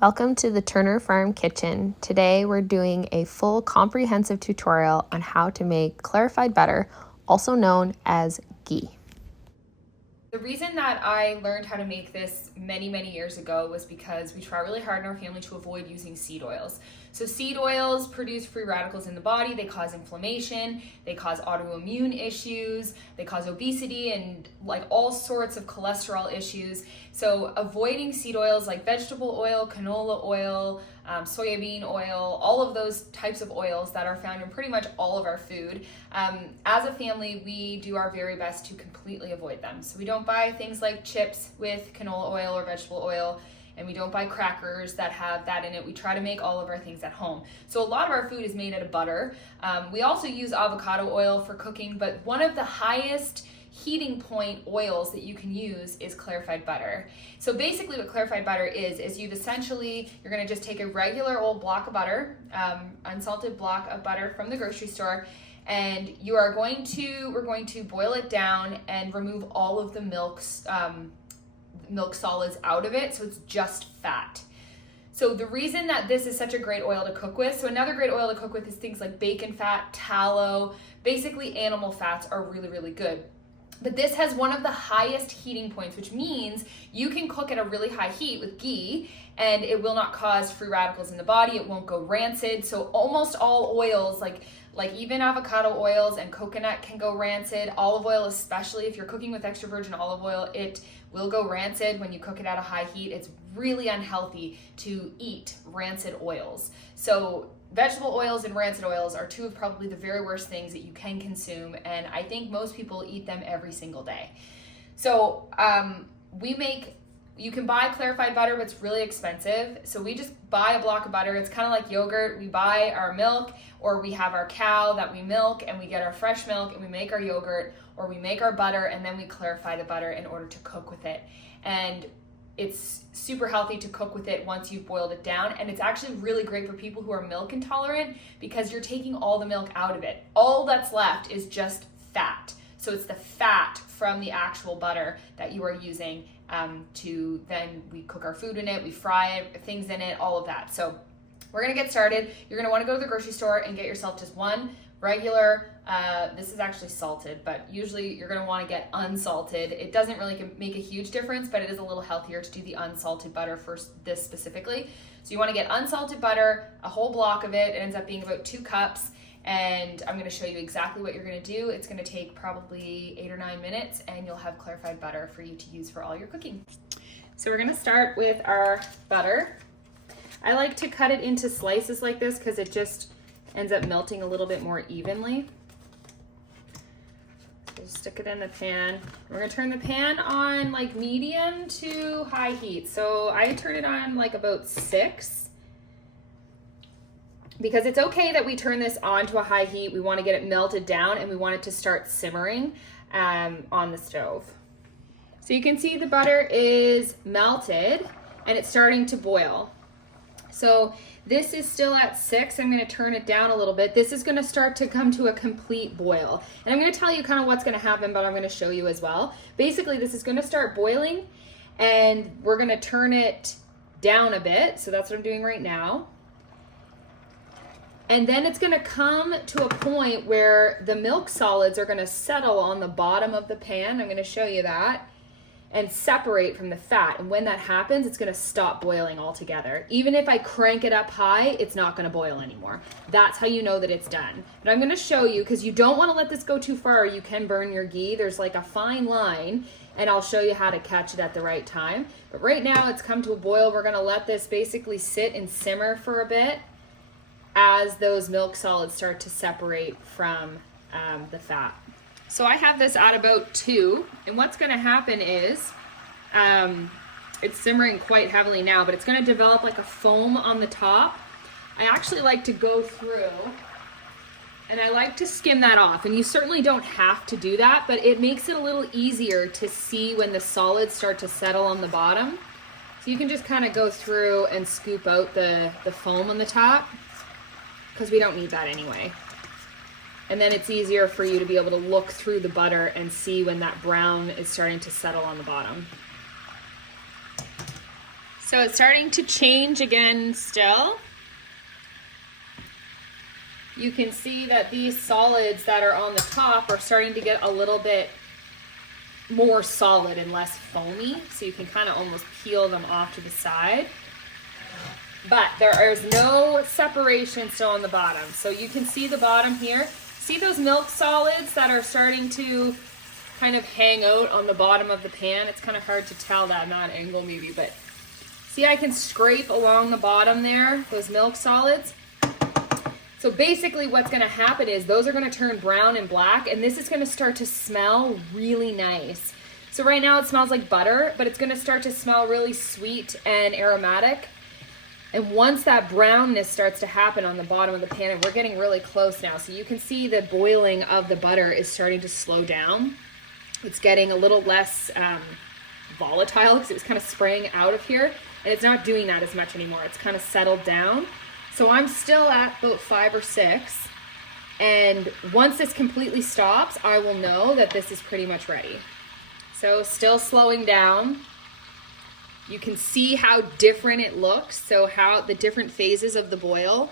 Welcome to the Turner Farm Kitchen. Today we're doing a full comprehensive tutorial on how to make clarified butter, also known as ghee. The reason that I learned how to make this many years ago was because we try really hard in our family to avoid using seed oils. So seed oils produce free radicals in the body, they cause inflammation, they cause autoimmune issues, they cause obesity and like all sorts of cholesterol issues. So avoiding seed oils like vegetable oil, canola oil, soybean oil, all of those types of oils that are found in pretty much all of our food. As a family, we do our very best to completely avoid them. So we don't buy things like chips with canola oil or vegetable oil, and we don't buy crackers that have that in it. We try to make all of our things at home. So a lot of our food is made out of butter. We also use avocado oil for cooking, but one of the highest heating point oils that you can use is clarified butter. So basically what clarified butter is you're going to just take a regular old block of butter, unsalted block of butter from the grocery store, and we're going to boil it down and remove all of the milk solids out of it, so it's just fat. So the reason that this is such a great oil to cook with, so another great oil to cook with is things like bacon fat, tallow, basically animal fats are really good. But this has one of the highest heating points, which means you can cook at a really high heat with ghee and it will not cause free radicals in the body. It won't go rancid. So almost all oils, like even avocado oils and coconut can go rancid. Olive oil, especially if you're cooking with extra virgin olive oil, it will go rancid when you cook it at a high heat. It's really unhealthy to eat rancid oils. So vegetable oils and rancid oils are two of probably the very worst things that you can consume, and I think most people eat them every single day. So you can buy clarified butter, but it's really expensive. So we just buy a block of butter. It's kind of like yogurt. We buy our milk, or we have our cow that we milk, and we get our fresh milk and we make our yogurt, or we make our butter and then we clarify the butter in order to cook with it. And it's super healthy to cook with it once you've boiled it down, and it's actually really great for people who are milk intolerant because you're taking all the milk out of it. All that's left is just fat. So it's the fat from the actual butter that you are using we cook our food in it, we fry things in it, all of that. So we're gonna get started. You're gonna wanna go to the grocery store and get yourself just one regular, this is actually salted, but usually you're gonna wanna get unsalted. It doesn't really make a huge difference, but it is a little healthier to do the unsalted butter for this specifically. So you wanna get unsalted butter, a whole block of it. It ends up being about 2 cups. And I'm gonna show you exactly what you're gonna do. It's gonna take probably 8 or 9 minutes, and you'll have clarified butter for you to use for all your cooking. So we're gonna start with our butter. I like to cut it into slices like this because it just ends up melting a little bit more evenly. So stick it in the pan. We're gonna turn the pan on like medium to high heat. So I turn it on like about 6. Because it's okay that we turn this on to a high heat. We want to get it melted down and we want it to start simmering on the stove. So you can see the butter is melted and it's starting to boil. So this is still at 6. I'm going to turn it down a little bit. This is going to start to come to a complete boil. And I'm going to tell you kind of what's going to happen, but I'm going to show you as well. Basically, this is going to start boiling and we're going to turn it down a bit. So that's what I'm doing right now. And then it's gonna come to a point where the milk solids are gonna settle on the bottom of the pan. I'm gonna show you that, and separate from the fat. And when that happens, it's gonna stop boiling altogether. Even if I crank it up high, it's not gonna boil anymore. That's how you know that it's done. But I'm gonna show you, because you don't wanna let this go too far, you can burn your ghee. There's like a fine line, and I'll show you how to catch it at the right time. But right now it's come to a boil. We're gonna let this basically sit and simmer for a bit as those milk solids start to separate from the fat. So I have this at about 2, and what's gonna happen is, it's simmering quite heavily now, but it's gonna develop like a foam on the top. I actually like to go through and I like to skim that off, and you certainly don't have to do that, but it makes it a little easier to see when the solids start to settle on the bottom. So you can just kind of go through and scoop out the foam on the top, because we don't need that anyway. And then it's easier for you to be able to look through the butter and see when that brown is starting to settle on the bottom. So it's starting to change again still. You can see that these solids that are on the top are starting to get a little bit more solid and less foamy. So you can kind of almost peel them off to the side. But there is no separation still on the bottom. So you can see the bottom here. See those milk solids that are starting to kind of hang out on the bottom of the pan? It's kind of hard to tell that on that angle maybe, but see, I can scrape along the bottom there, those milk solids. So basically what's gonna happen is those are gonna turn brown and black, and this is gonna start to smell really nice. So right now it smells like butter, but it's gonna start to smell really sweet and aromatic. And once that brownness starts to happen on the bottom of the pan, and we're getting really close now, so you can see the boiling of the butter is starting to slow down. It's getting a little less volatile because it was kind of spraying out of here, and it's not doing that as much anymore. It's kind of settled down. So I'm still at about 5 or 6, and once this completely stops, I will know that this is pretty much ready. So still slowing down. You can see how different it looks, so how the different phases of the boil.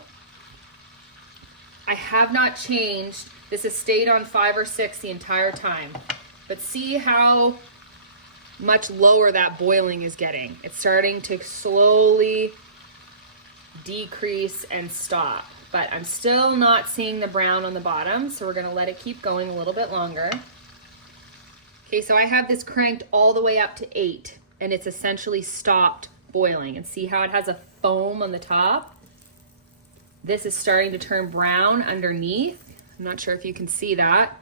I have not changed. This has stayed on 5 or 6 the entire time, but see how much lower that boiling is getting. It's starting to slowly decrease and stop, but I'm still not seeing the brown on the bottom, so we're gonna let it keep going a little bit longer. Okay, so I have this cranked all the way up to 8, and it's essentially stopped boiling. And see how it has a foam on the top? This is starting to turn brown underneath. I'm not sure if you can see that.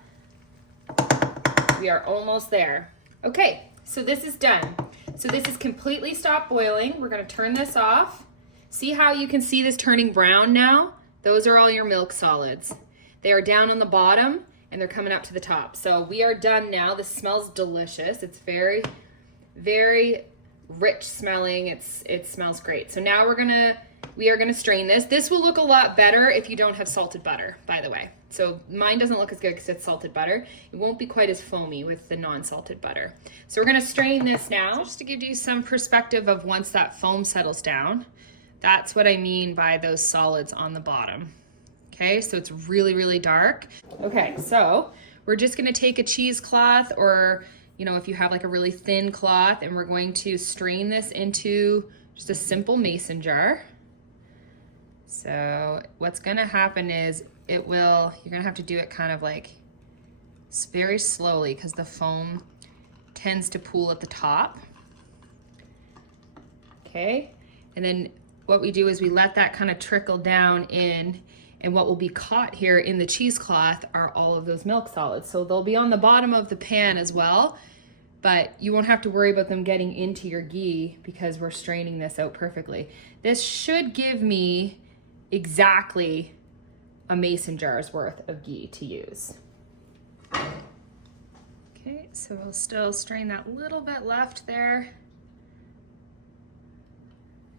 We are almost there. Okay, so this is done. So this is completely stopped boiling. We're gonna turn this off. See how you can see this turning brown now? Those are all your milk solids. They are down on the bottom and they're coming up to the top. So we are done now. This smells delicious. It's very, very rich smelling. It smells great. So now we are gonna strain this. This will look a lot better if you don't have salted butter, by the way. So mine doesn't look as good because it's salted butter. It won't be quite as foamy with the non-salted butter. So we're gonna strain this now. So just to give you some perspective of once that foam settles down, that's what I mean by those solids on the bottom. Okay, so it's really, really dark. Okay, so we're just gonna take a cheesecloth, or if you have like a really thin cloth, and we're going to strain this into just a simple mason jar. So what's gonna happen is you're gonna have to do it kind of like very slowly because the foam tends to pool at the top. Okay, and then what we do is we let that kind of trickle down in, and what will be caught here in the cheesecloth are all of those milk solids. So they'll be on the bottom of the pan as well, but you won't have to worry about them getting into your ghee because we're straining this out perfectly. This should give me exactly a mason jar's worth of ghee to use. Okay, so we'll still strain that little bit left there.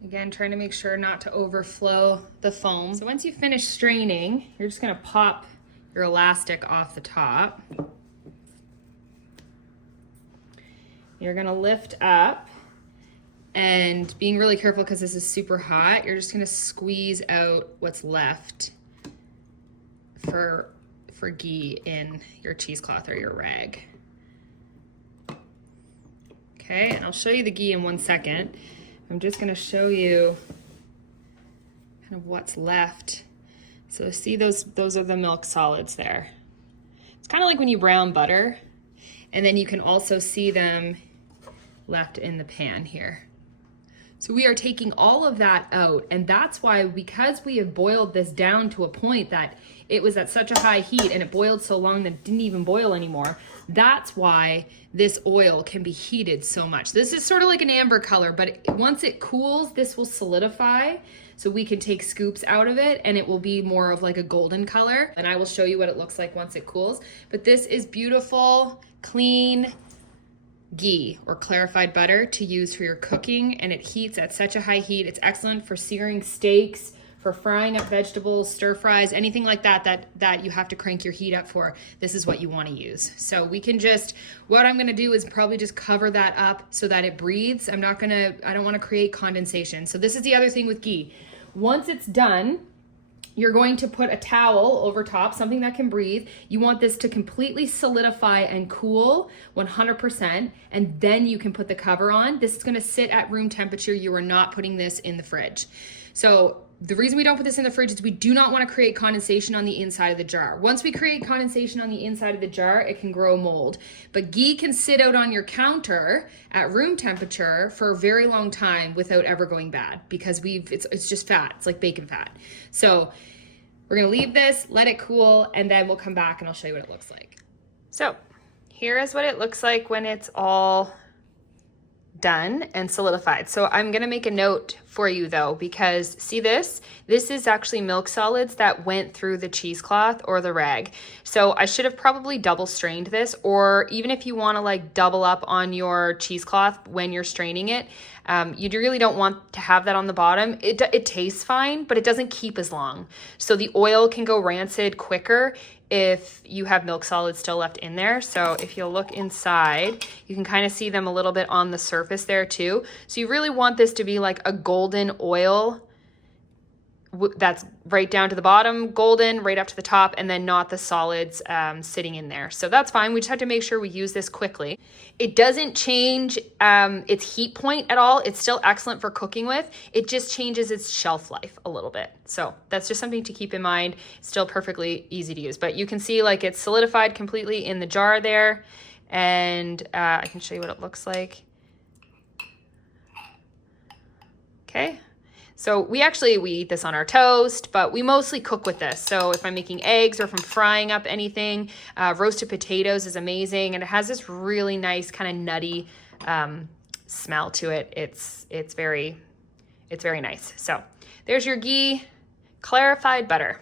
Again, trying to make sure not to overflow the foam. So once you finish straining, you're just gonna pop your elastic off the top. You're gonna lift up, and being really careful because this is super hot, you're just gonna squeeze out what's left for ghee in your cheesecloth or your rag. Okay, and I'll show you the ghee in 1 second. I'm just gonna show you kind of what's left. So see those are the milk solids there. It's kind of like when you brown butter, and then you can also see them left in the pan here. So we are taking all of that out, and that's why, because we have boiled this down to a point that it was at such a high heat and it boiled so long that it didn't even boil anymore, that's why this oil can be heated so much. This is sort of like an amber color, but once it cools, this will solidify, so we can take scoops out of it and it will be more of like a golden color. And I will show you what it looks like once it cools. But this is beautiful, clean ghee or clarified butter to use for your cooking, and it heats at such a high heat. It's excellent for searing steaks, for for frying up vegetables, stir fries, anything like that you have to crank your heat up for, this is what you want to use. So we can just, what I'm going to do is probably just cover that up so that it breathes. I don't want to create condensation. So this is the other thing with ghee. Once it's done, you're going to put a towel over top, something that can breathe. You want this to completely solidify and cool 100%, and then you can put the cover on. This is gonna sit at room temperature. You are not putting this in the fridge. So the reason we don't put this in the fridge is we do not want to create condensation on the inside of the jar. Once we create condensation on the inside of the jar, it can grow mold. But ghee can sit out on your counter at room temperature for a very long time without ever going bad, because it's just fat. It's like bacon fat. So we're gonna leave this, let it cool, and then we'll come back and I'll show you what it looks like. So here is what it looks like when it's all done and solidified. So I'm gonna make a note for you though, because see this is actually milk solids that went through the cheesecloth or the rag. So I should have probably double strained this, or even if you want to like double up on your cheesecloth when you're straining it, you really don't want to have that on the bottom. It tastes fine, but it doesn't keep as long. So the oil can go rancid quicker if you have milk solids still left in there. So if you'll look inside, you can kind of see them a little bit on the surface there too. So you really want this to be like a golden oil that's right down to the bottom, golden, right up to the top, and then not the solids sitting in there. So that's fine. We just have to make sure we use this quickly. It doesn't change its heat point at all. It's still excellent for cooking with. It just changes its shelf life a little bit. So that's just something to keep in mind. It's still perfectly easy to use, but you can see like it's solidified completely in the jar there. And I can show you what it looks like. Okay. So we eat this on our toast, but we mostly cook with this. So if I'm making eggs or if I'm frying up anything, roasted potatoes is amazing. And it has this really nice kind of nutty smell to it. It's very nice. So there's your ghee clarified butter.